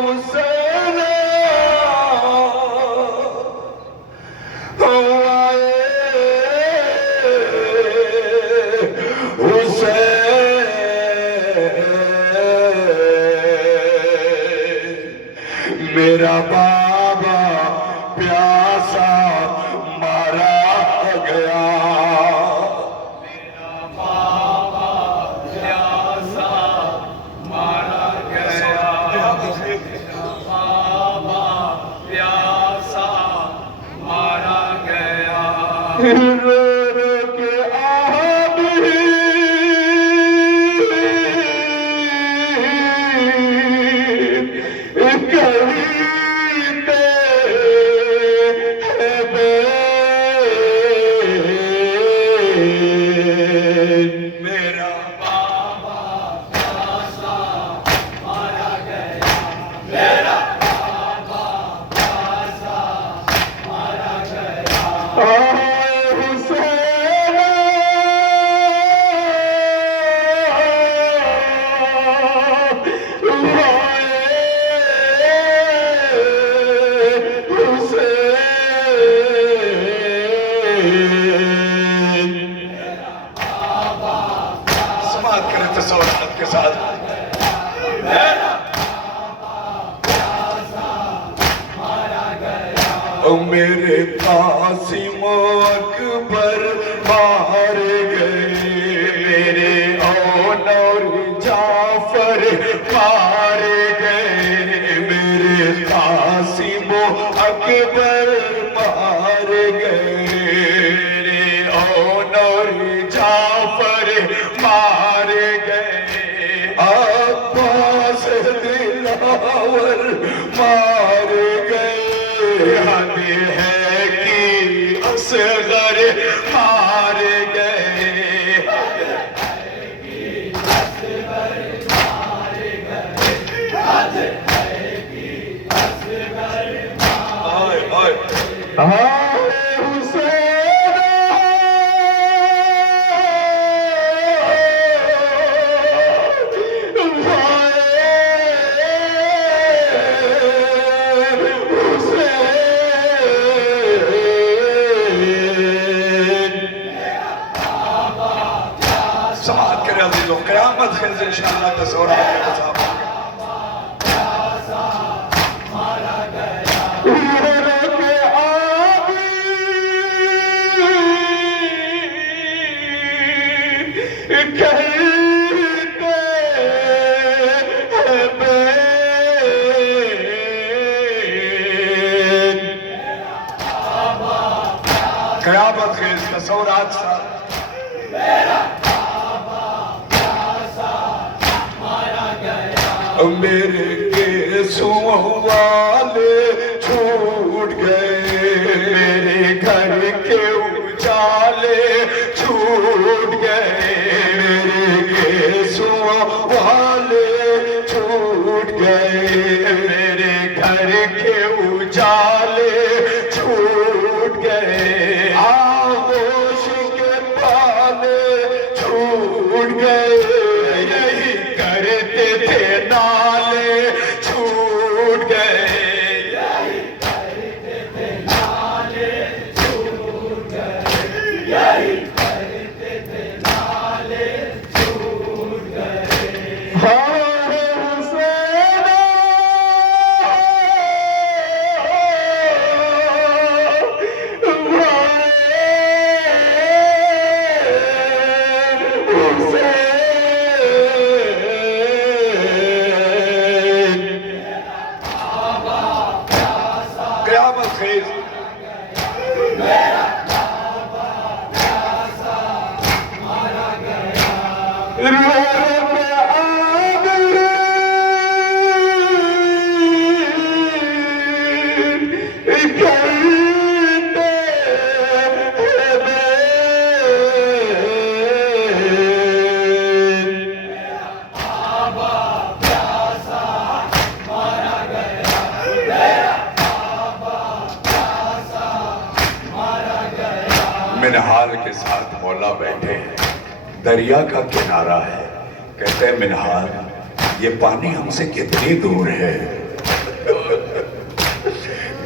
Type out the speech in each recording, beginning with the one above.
हुसैन ओ आए हुसैन मेरा बाबा प्यासा मारा गया मेरा बाबा प्यासा मारा गया मेरा बाबा प्यासा मारा गया रो रो के मेरा बाबा प्यासा मारा गया मेरा बाबा प्यासा मारा गया समाप्त करें तसव्वुरात के साथ मेरे कासिम अकबर मार गए मेरे और जाफर मार गए मेरे कासिम अकबर मार गए मेरे और जाफर मार गए अब्बास दिलावर मार गए हद है कि असगर मार गए समाप्त करें अजीजों क़यामत खिज़ इंशाअल्लाह तसव्वुरात के साथ क़यामत खिज़ तसव्वुरात मेरे केसों वाले छूट गए मेरे घर के उजाले छूट गए मेरे केसों वाले छूट गए मेरे घर के उजाले छूट गए आगोश के पाले छूट गए यही करते थे नाले छूट गए यही करते थे नाले छूट गए यही करते थे नाले छूट गए क़यामत खिज़ मिनहाल के साथ मौला बैठे हैं दरिया का किनारा है कहते हैं मिनहाल ये पानी हमसे कितनी दूर है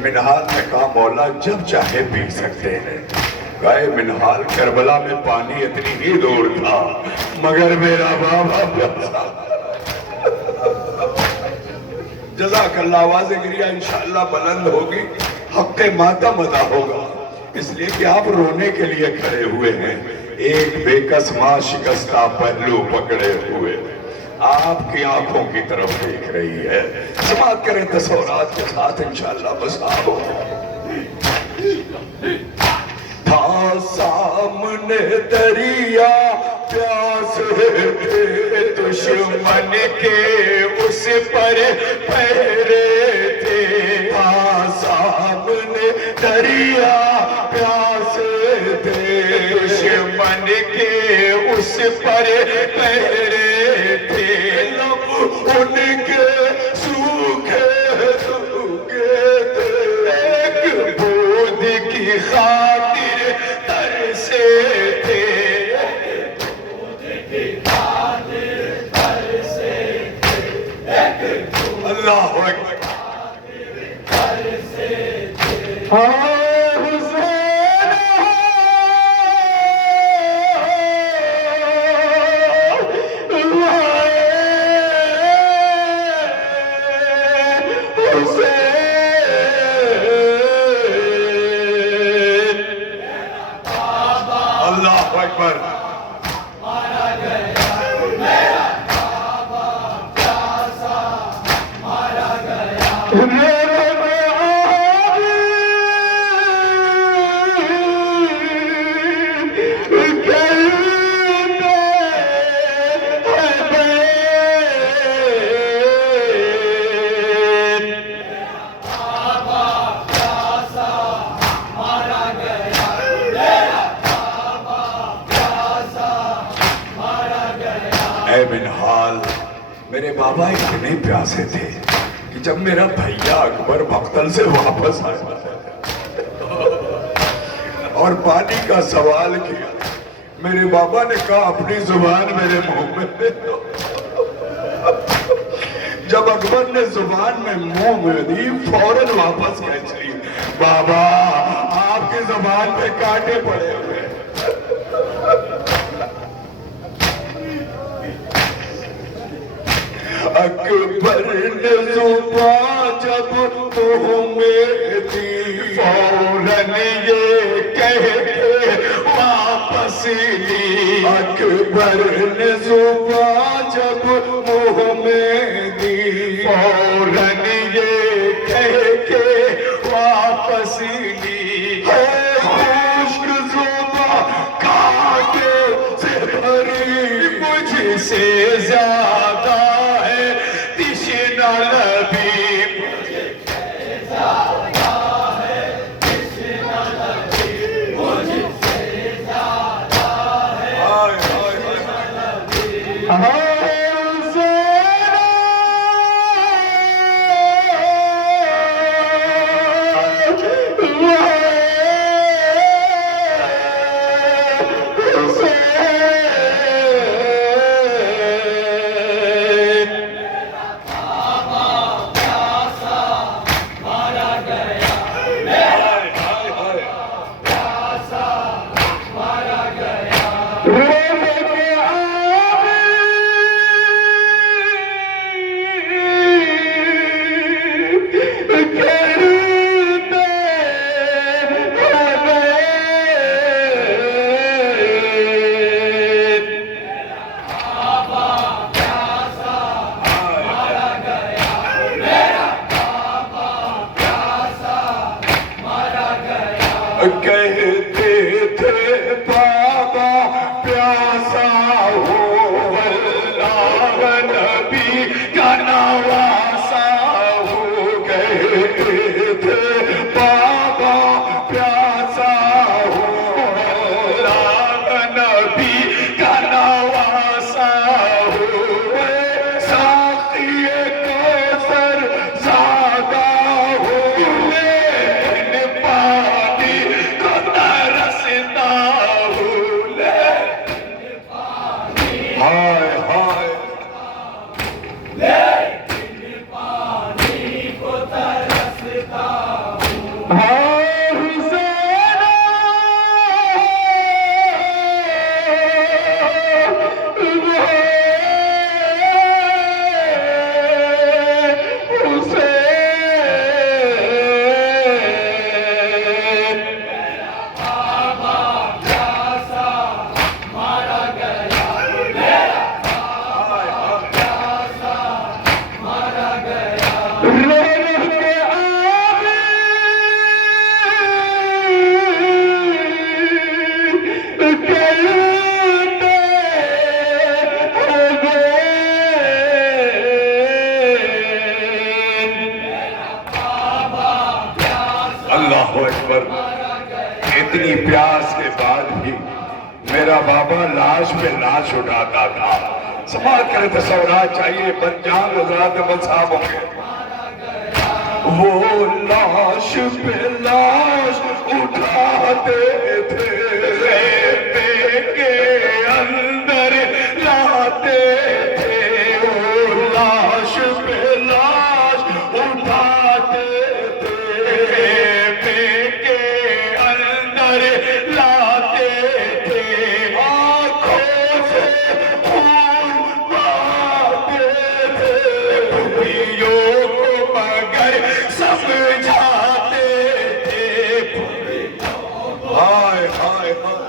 मिनहाल ने कहा मौला जब चाहे पी सकते हैं। गए मिनहाल, करबला में पानी इतनी ही दूर था मगर मेरा बाबा प्यासा। जज़ाकल्लाह, आवाज़ गिरिया इंशाअल्लाह बुलंद होगी, हक़ मातम अदा होगा, इसलिए कि आप रोने के लिए खड़े हुए हैं। एक बेकस मां शिकस्ता पहलू पकड़े हुए आपकी आंखों की तरफ देख रही है। समात करें तस्वरात के साथ इंशाअल्लाह। बस आओ। था सामने दरिया, प्यास थे दुश्मन के उस पर पहरे थे। था सामने दरिया, प्यास थे दुश्मन के उस पर पहरे थे। लब उनके सूखे सूखे थे, एक बूंद की खातिर तरसे थे। अल्लाह अकबर। अल्लाह अकबर। मिनहाल, मेरे बाबा इतने प्यासे थे कि जब मेरा भैया अकबर मक्तल से वापस आया और पानी का सवाल किया, मेरे बाबा ने कहा अपनी जुबान मेरे मुंह में दे दो। जब अकबर ने जुबान में मुंह में दी, फौरन वापस खींच ली। बाबा आपकी जुबान पे कांटे पड़े हुए। अकबर ने जुबान जब मुंह में दी, फौरन ये कह के वापस ली। अकबर ने जुबान जब मुंह में दी, फौरन ये कह के वापस ली। खुश्क जुबान कांटे से भरी, मुझसे ज्यादा कहते थे बाबा प्यासा हो, अल्लाह नबी का नवासा हो। कहते थे बाबा प्यासा हो, अल्लाह नबी का नवासा हो। साक़िए कौसर ज़ादा हो, लेकिन पानी को अल्लाह अकबर। इतनी प्यास के बाद भी मेरा बाबा लाश पे लाश उठाता था। समाज करे तस्वुरात चाहिए बदजान हज़रात साहब होंगे, वो लाश पे लाश उठाते थे, के अंदर लाते थे, वो लाश पे लाश उठाते थे, के अंदर लाते थे, आंखों से खून बहाते थे, खुदियों को मगर समझाते थे। हाय हाय हाय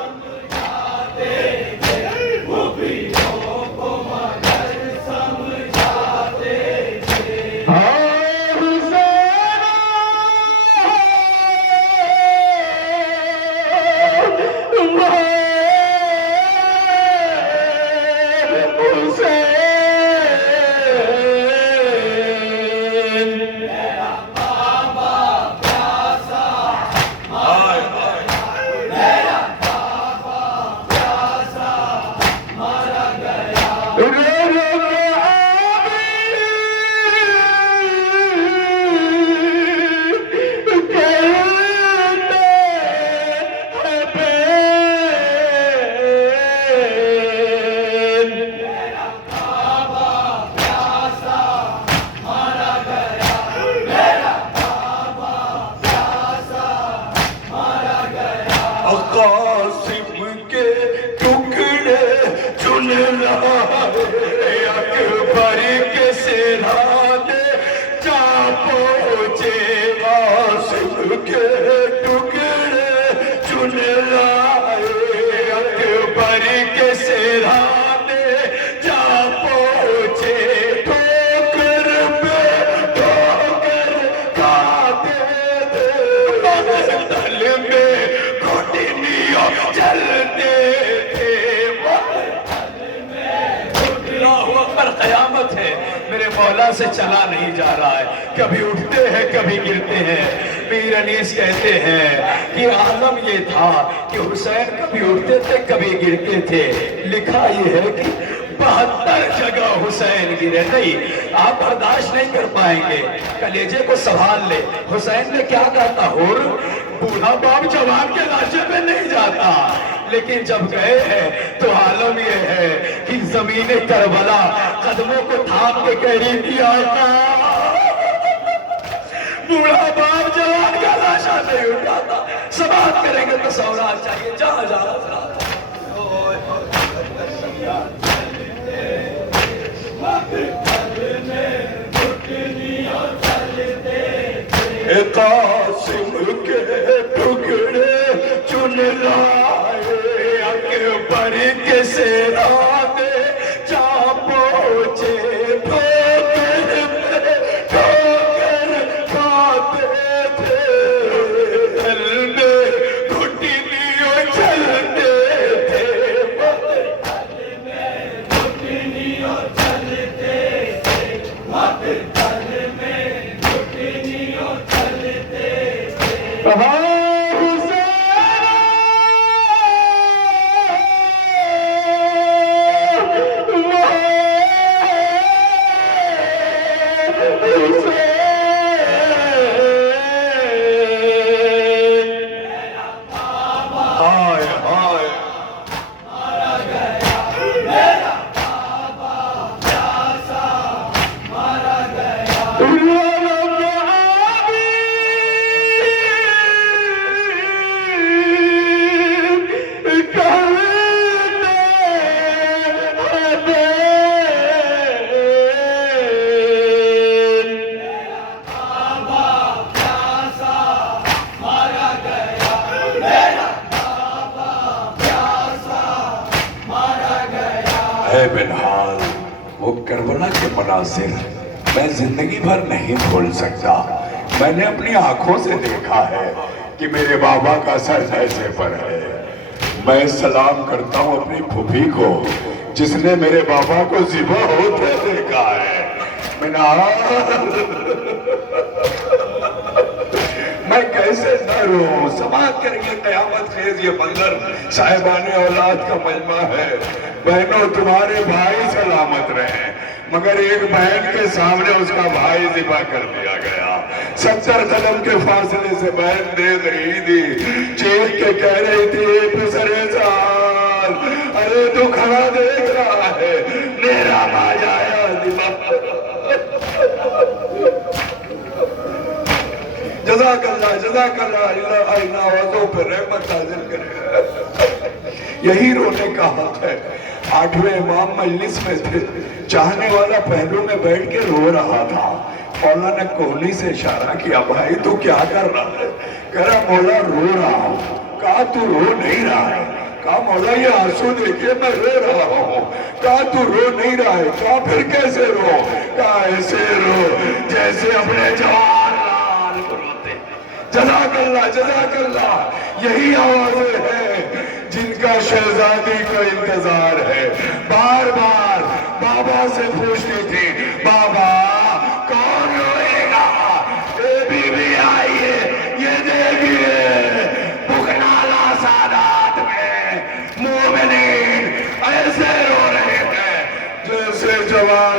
कासिम के टुकड़े चुन लाए, अकबर के सिरहाने जा पहुंचे, कासिम के टुकड़े चुन लाए, अकबर के सिरहाने जा पहुंचे, ठोकर पे ठोकर खाते थे, दल में चलते थे। पर कयामत है, मेरे मौला से चला नहीं जा रहा है, कभी उठते हैं कभी गिरते हैं। मीर अनीस कहते हैं कि आलम ये था कि हुसैन कभी उठते थे कभी गिरते थे। लिखा ये है कि 72 जगह हुसैन गिरे। नहीं, आप बर्दाश्त नहीं कर पाएंगे, कलेजे को संभाल ले। हुसैन ने क्या कहा था, हुर बूढ़ा बाप जवान के लाशे पे नहीं जाता, लेकिन जब गए हैं तो आलम ये है कि जमीने करबला कदमों को थाम के कह रही थी, आका बूढ़ा बाप जवान का लाशा नहीं उठाता। समाप्त करेंगे तो सौराज चाहिए, जहां जहां कासिम के टुकड़े चुन लाए, अकबर के सिरहाने जा पहुंचे, ठोकर ठोकर खाते थे, दिल में घुटनियों चलते थे, है बिनहाल वो करबला के मनाजिर मैं जिंदगी भर नहीं भूल सकता। मैंने अपनी आंखों से देखा है कि मेरे बाबा का सर ऐसे पर है। मैं सलाम करता हूँ अपनी फूफी को जिसने मेरे बाबा को ज़िबा होते देखा है। मैं कैसे न समाप्त करेंगे कयामत खेज ये मंजर साहिबाने औलाद का मजमा है। बहनों तुम्हारे भाई सलामत रहे, मगर एक बहन के सामने उसका भाई ज़िबा कर दिया गया। 70 कदम के फासले से बहन देख रही थी, चीख के कह रही थी पिसरे साल, अरे तू खड़ा देख रहा है, मेरा भाई आया ज़िबा। जज़ाकल्लाह इन आवाज़ों पर रहमत नाज़िल करे। यही रोने का हक है। 8वें इमाम मजलिस में थे, चाहने वाला पहलू में बैठ के रो रहा था। मौला ने कोहनी से इशारा किया, भाई तू क्या कर रहा है? कह रहा मौला रो रहा हूँ। कहा तू रो नहीं रहा है? कहा मौला ये आंसू देखिए मैं रो रहा हूँ। कहा तू रो नहीं रहा है? कहा फिर कैसे रो? कहा ऐसे रो जैसे अपने जवान लाल को रोते। जज़ाकल्लाह यही आवाज़ें हैं जिनका शहजादी को इंतजार है। बार बार बाबा से पूछती थी, बाबा कौन रोएगा? ए बीबी आइए, ये देखिए बुकनाला सादात में मोमिनीन ऐसे रो रहे थे जैसे जवान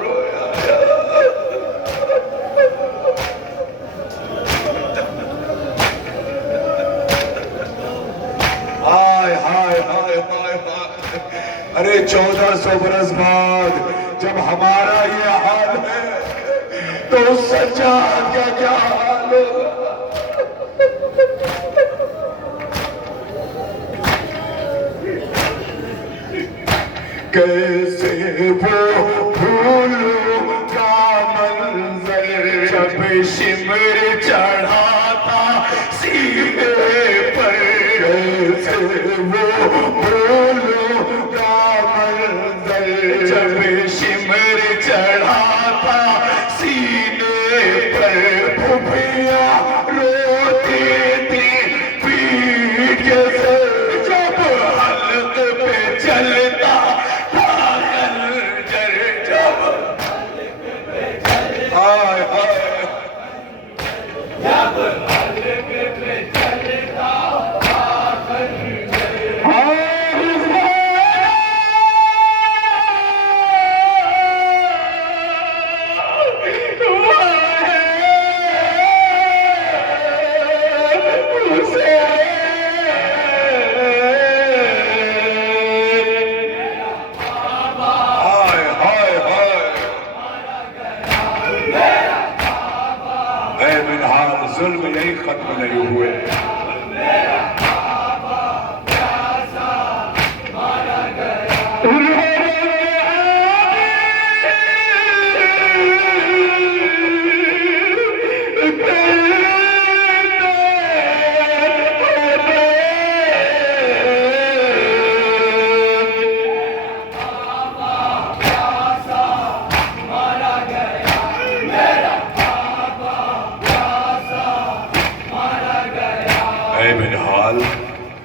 रोया। हाय हाय हाय हाय हाय। अरे 1400 बरस बाद जब हमारा ये हाल है तो उस सज्जाद का क्या हाल होगा? कैसे वो फूलों का मंजर जब शिमर चढ़ा था सीने पर, कैसे वो फूलों का मंजर जब शिमर चढ़ा था सीने पर, फुफिया रोती थी पीठ से जब हल्क पे चलता था खंजर, जब हाय हाय जुल्म यही खत्म नहीं हुए।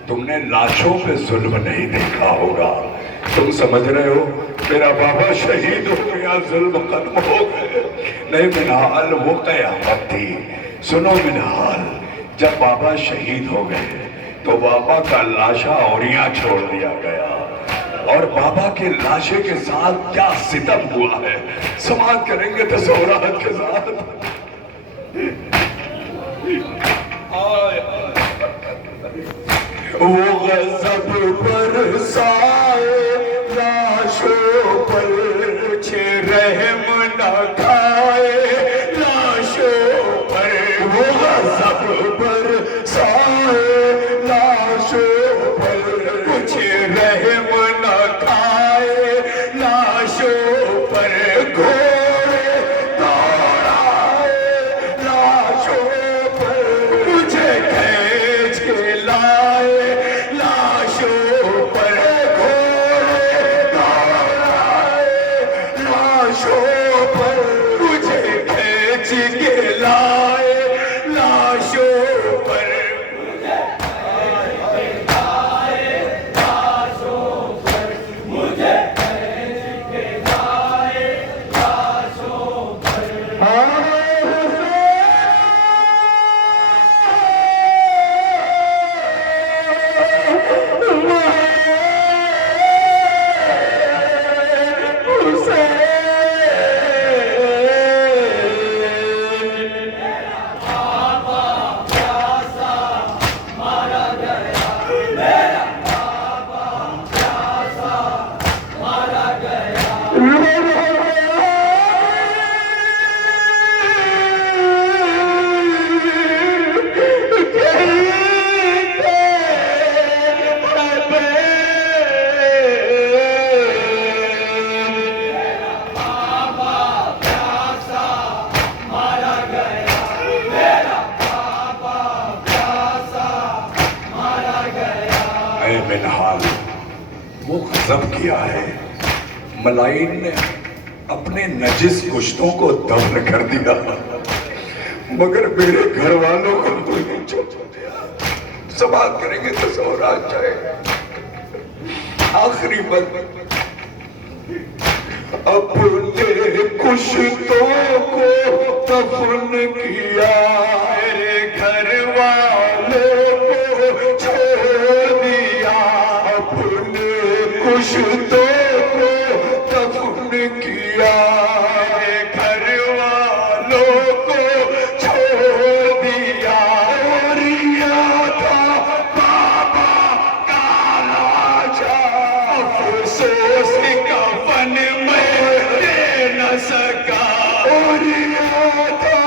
तुमने लाशों पे जुल्म नहीं देखा होगा, तुम समझ रहे हो मेरा बाबा शहीद हो गया, जुल्म खत्म हो गए। नहीं मिनहाल वो कयामत थी। सुनो मिनहाल, जब बाबा शहीद हो गए तो बाबा का लाशा औरियां छोड़ दिया गया, और बाबा के लाशे के साथ क्या सितम हुआ है समाप्त करेंगे तसव्वुरात के साथ। वो गज़ब बरसाए लाशों पर, कुछ रहम न खाए लाशों पर। वो गज़ब बरसाए लाशों पर, कुछ रहम न खाए लाशों पर। घोड़े दौड़ाए लाशों पर, मुझे खींच के लाए लाशों पर। घोड़े दौड़ाए लाशों पर, मुझे खींच के लाए लाशों पर। मिनहाल, वो गजब किया है। मलाइन ने अपने नजिस कुश्तों को दफन कर दिया, मगर मेरे घर वालों को नहीं छोड़ दिया। समाप्त करेंगे तो सौराज जाएगा। आखिरी बंद, अपने कुश्तों को दफन किया, मेरे घर वालों को छोड़ दिया। अपने कुश्तों को दफन किया, मेरे घर वालों को छोड़ दिया। और या था बाबा का लाजा, अफसोस कफन में दे न सका। और या था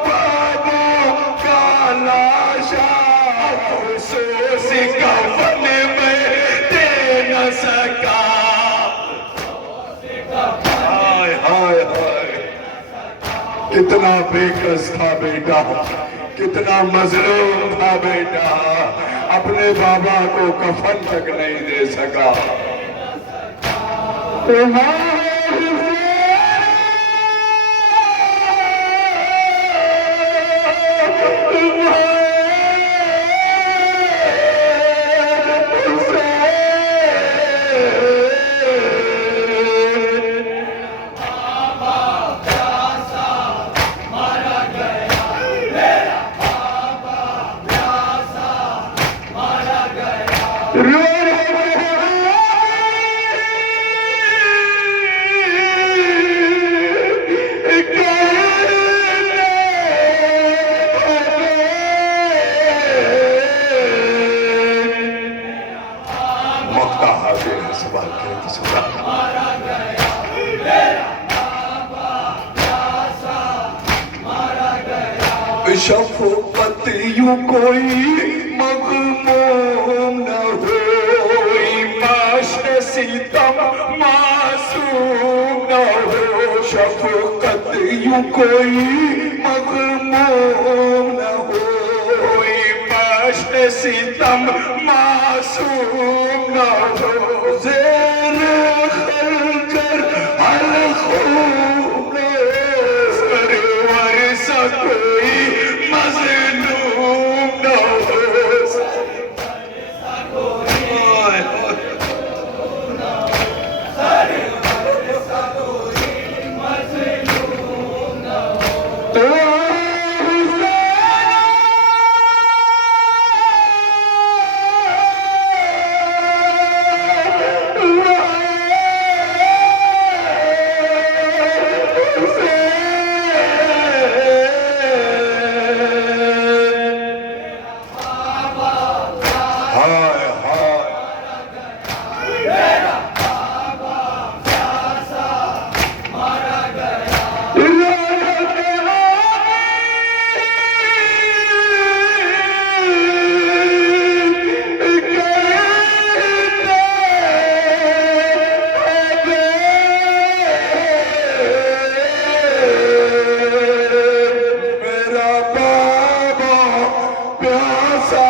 बाबा का लाजा, अफसोस कफन में दे न सका। हाय हाय हाय, कितना बेकस था बेटा, कितना मजलूम था बेटा, अपने बाबा को कफन तक नहीं दे सका। मौका हाजिर है, सवाल करें तो सवाल। शफकत यूं कोई मग़मूम न होई, माशरे सितम मासूम न हो। शफकत यूं कोई मग़मूम न होई, माशरे सितम मासूम न हो। ज़ेर खंजर अलख़ून सरवर सा कोई मज़लूम न हो। हाय हाय, मेरा बाबा प्यासा